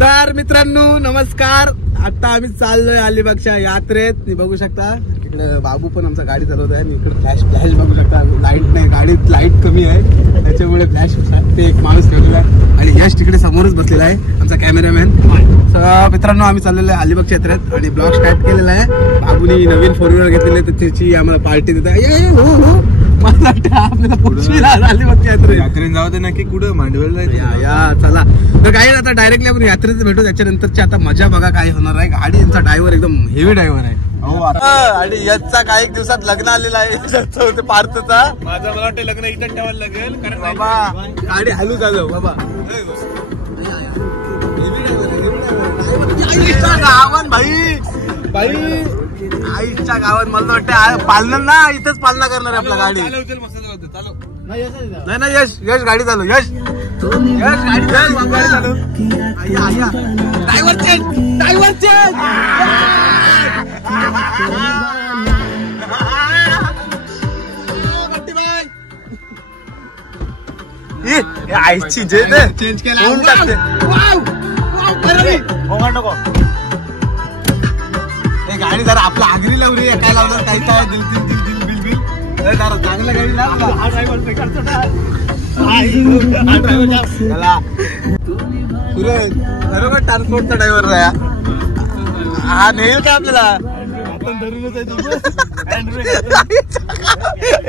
तर मित्रांनो नमस्कार. आता आम्ही चाललोय अलिबागच्या यात्रेत. तुम्ही बघू शकता इकडे बाबू पण आमचा गाडी चालवत आहे आणि इकडे फ्लॅश बघू शकता. लाईट नाही, गाडीत लाईट कमी आहे त्याच्यामुळे फ्लॅश ते एक माणूस ठेवलेला आहे आणि यश तिकडे समोरच बसलेला आहे आमचा कॅमेरामॅन. मित्रांनो आम्ही चाललेलो आहे अलिबागच्या यात्रेत आणि ब्लॉग स्टार्ट केलेला आहे. बाबूनी नवीन 4 व्हीलर घेतलेली आहे तर त्याची आम्हाला पार्टी देत आहे. हो आपल्याला यात्रेत जाऊ दे ना की कुठं मांडवेला चला. तर काही आता डायरेक्टली आपण यात्रेत भेटू. त्याच्यानंतरची आता मजा बघा काय होणार आहे. गाडी यांचा ड्रायव्हर एकदम हेवी ड्रायव्हर आहे. आणि याचा काही दिवसात लग्न आलेला आहे पार्थचा. माझं मला वाटतं लग्न इथं ठेवायला लागेल कारण बाबा गाडी हलू झालं बाबा. गावात भाई आईच्या गावात मला वाटतं पालणार ना इथंच पालना करणार आहे आपला गाडी. नाही नाही यश यश गाडी चालू. यश यश गाडी चालू. Driver change driver change. आईची जे चेंज केला नको. गाडी जरा आपला आगरी लावली काय लावलं काही काय दिल दिल दिल दिल बिल बिल जरा चांगल्या गाडी लावला. सुरेश बरोबर ट्रान्सपोर्टचा ड्रायव्हर आहे हा. नेईल का आपल्याला आपण धरूनच आहे.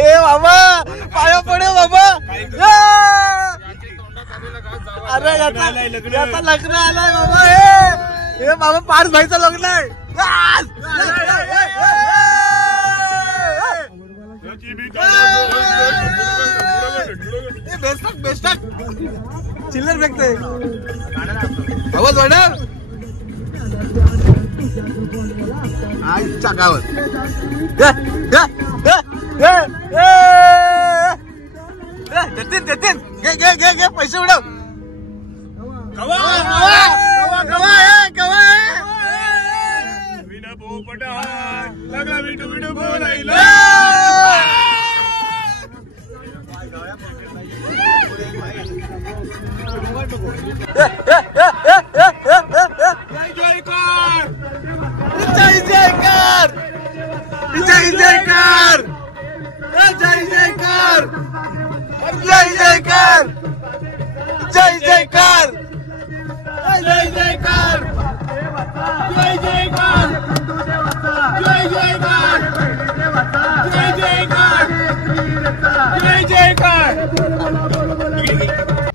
ए बाबा पाया पडे बाबा. अरे याचा लग्न आलाय बाबा. हे बाबा पार्थ भाईचं लग्न आहे. चिल्लर फेकते आवाज वाढव. आईच्या गावात देतीन घे घे घे घे पैसे उडव.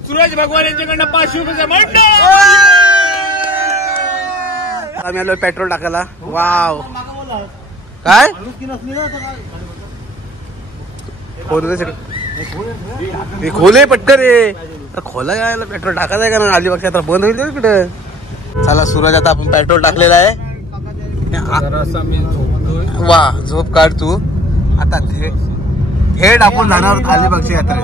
सूरज भगवान यांच्याकडनं 500 रुपये मंडळ. आम्ही आलो पेट्रोल टाकायला. वाव काय खोले पटकन रे. खोला यायला पेट्रोल टाकायचं आहे का ना. अलिबागच्या यात्रा बंद होईल कुठे. चला सूरज आता आपण पेट्रोल टाकलेलं आहे. वा झोप काढ तू. आता थेट आपण जाणार अलिबागच्या यात्रेत.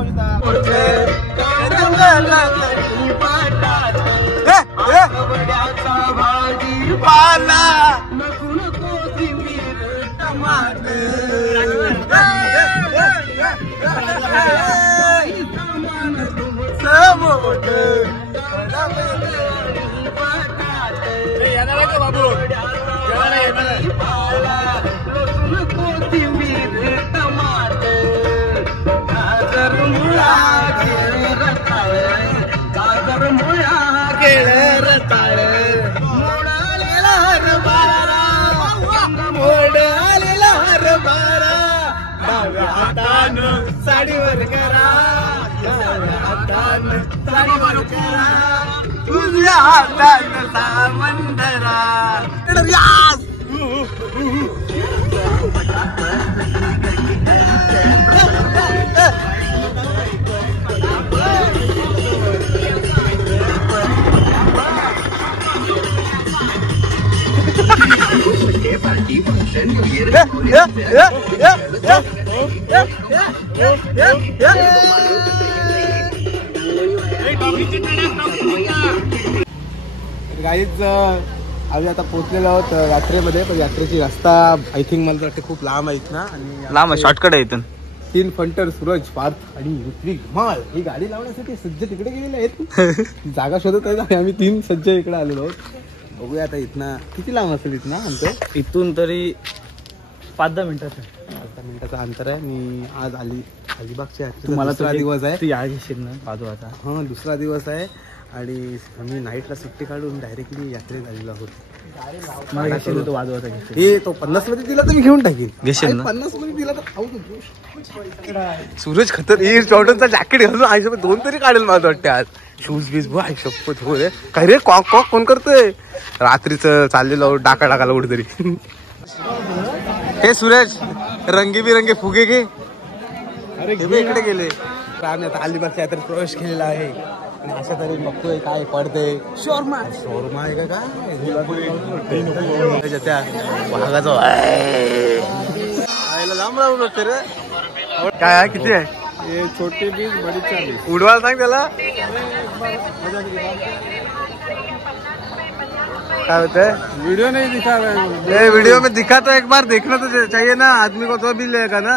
साडीवर करा तुझ्या हातात सामंदरा. गाईज आम्ही आता पोहोचलेलो आहोत यात्रेमध्ये. पण यात्रेची रस्ता आय थिंक मला वाटते खूप लांब आहे ना. आणि लांब शॉर्टकट आहे इथून. तीन फंटर सूरज पार्थ आणि ऋत्विक धमाल ही गाडी लावण्यासाठी सज्ज तिकडे गेलेले आहेत. जागा शोधत आहे. आम्ही 3 सज्ज इकडे आलेलो आहोत. बघूया आता इथनं किती लांब असेल इथनं आमचं. इथून तरी 5-10 मिनिटाचं 5 मिनिटाचं अंतर आहे. मी आज अलिबागच्या तुम्हाला दुसरा दिवस आहे. तू या घेशील ना बाजूचा. हा दुसरा दिवस आहे आणि आम्ही नाईटला सुट्टी काढून डायरेक्टली यात्रेत आलेलो आहोत. मला घेशील तो वाजवाचा घेशील. हे तो 50 मध्ये दिला तर मी घेऊन टाकेन. घेशील ना? 50 मध्ये दिला तर खाऊ तू. सूरज खतर हे जॉर्डनचा जॅकेट घालून आयुष्यात 2 तरी काढेल मला वाटते आज. शूज बीज बघ शपथ हो रे. काय रे कॉक कॉक कोण करतोय. रात्रीच चाललेलो डाका टाकायला कुठेतरी. हे सूरज रंगीबिरंगी फुगे घे. अरे इकडे गेले. आम्ही आता अलिबागच्या यात्रेत प्रवेश केलेला आहे आणि अशा तरी बघतोय काय पडते. शोरमा आहे का काय त्या वाघाचा लांब लावून बघते रे. काय किती आहे. ये छोटी बीज बड़ी 40. उडवायला सांग त्याला. क्या होता है. वीडियो नहीं दिखा रहा है. वीडियो में दिखा तो एक बार देखना तो चाहिए ना. आदमी को तो बिल लेगा ना.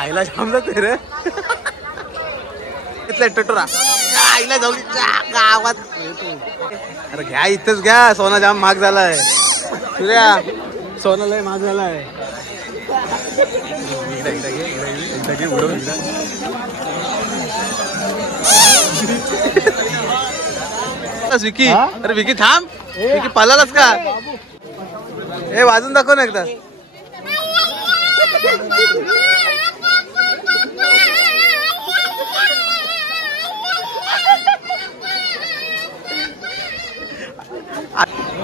आईला समजा ते रे. टटोरा आईला जाऊ गावात. अरे घ्या इथंच घ्या. सोना जाम महाग झालाय. सूर्या सोना लय महाग झालाय. विकी. अरे विकी थांब. विकी पालालास का. हे वाजून दाखव ना एकदा.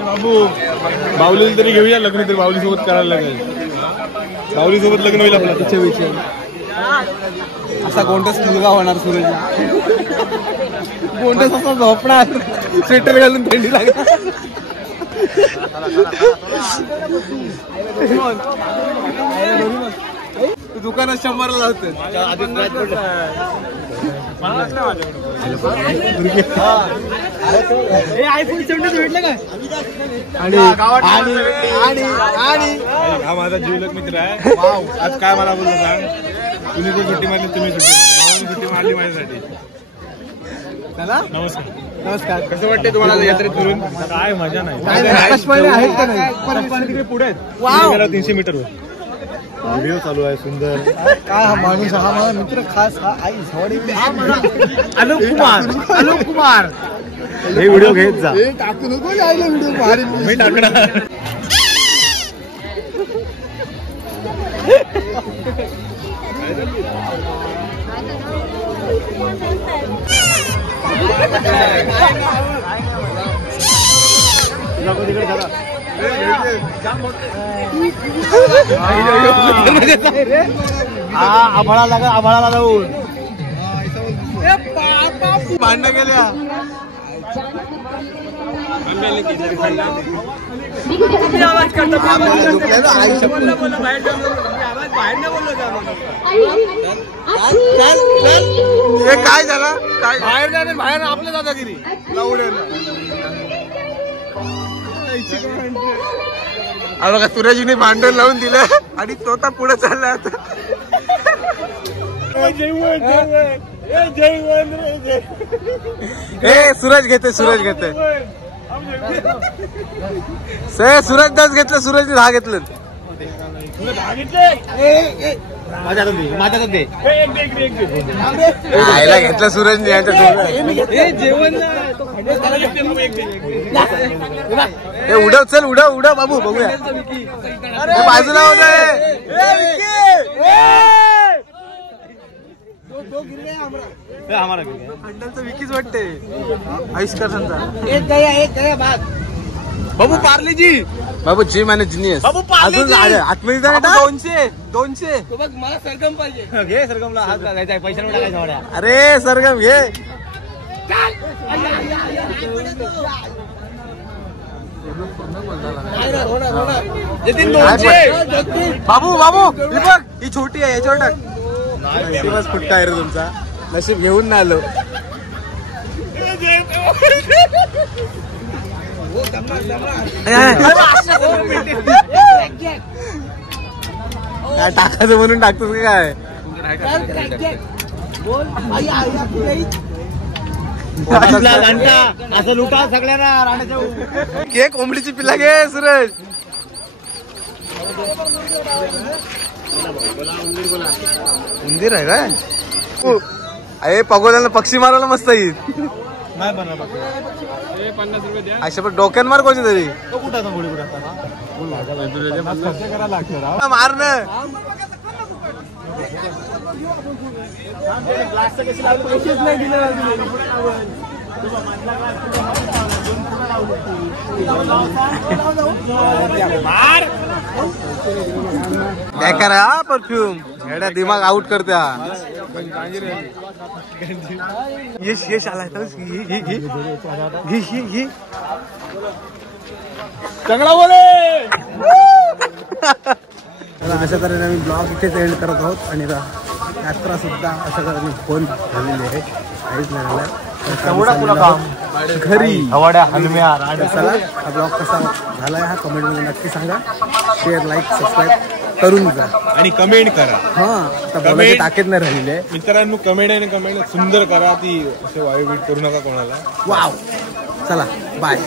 बाबू बाहुलीला तरी घेऊया लग्न. तरी बाहुली सोबत करायला लागेल. बाहुली सोबत लग्न होईल आपला. तिच्या विषय असा गोंडस मुलगा होणार सूरजला. गोंडस असा झोपणार. स्वेटर घालून थंडी लागणार. दुकानात 100 लावते. आयफोन 17 भेटलं काय. आणि हा माझा जीवलग मित्र आहे. आज काय मला बोलतो सांग. तुम्ही जर सुट्टी मारली तुम्ही सुट्टी मारली. भावाने सुट्टी मारली माझ्यासाठी. नमस्कार. नमस्कार. कसं वाटते तुम्हाला यात्रेत फिरून. काय मजा नाही. आहेत का नाही. तिकडे पुढे आहेत. 300 मीटरवर व्हिडिओ चालू आहे. सुंदर काय हा माणूस. हा माझा मित्र खास. हा आई झवडी. आलोक कुमार हे व्हिडिओ घेत जा. टाकू नको आईला व्हिडिओ भारी. मी टाकणार. आभाळाला जाऊन भांडण गेल्या. काय झालं. काय बाहेर जाणे. बाहेर आपलं दादागिरी. बघा सूरजने भांडण लावून दिलं आणि तो तर पुढे चालला. आता सूरज घेते. सूरज दास घेतलं. सूरजने 10 घेतलं. आईला घेतलं सूरजने. उडव चल. उडव बाबू बघूया. बाजूला होत हंडलचं विकीच वाटते. आयुष्कर एक गया भाग. बाबू पार्लेजी. बाबू जिम आणि जिनियस. अजून आतमध्ये 200. मला सरगम पाहिजे. घे सरगमला हात लागायचा. पैसा नाही टाकायचा. अरे सरगम घे. बाबू बघ ही छोटी आहे. याच्यावर टाक. दिवस फुटका आहे रे तुमचा. नशीब घेऊन ना आलो. काय टाकायचं म्हणून टाकतोस का काय? असं लुटा सगळ्यांना. घे कोंबडीची पिल्ला घे सूरज. उंदीर आहे काय? अरे पगोल्याला पक्षी मारायला मस्त येईल. नाही बनवा 50 रुपये द्या. अशा पण डोक्यात मार कोणती तरी तो कुठं आता गोळी कुठं करायला लागतं मार न. बेकार आहे हा परफ्यूम. हेड्या दिमाग आउट करत्या. यश यश आलाय तर घे. चांगला बोले. अशा तऱ्हेने आम्ही ब्लॉग इथेच एंड करत आहोत आणि यात्रा सुद्धा अशा तऱ्हेने फोन झालेली आहे. काहीच नाही झालं घरी. चला हा ब्लॉग कसा झालाय हा कमेंटमध्ये नक्की सांगा. शेअर लाईक सबस्क्राईब करून जा आणि कमेंट करा. हा आता बोलायची ताकद नाही राहिली आहे. मित्रांनो कमेंट सुंदर करा. ती असं वाईट करू नका कोणाला. वाव चला बाय.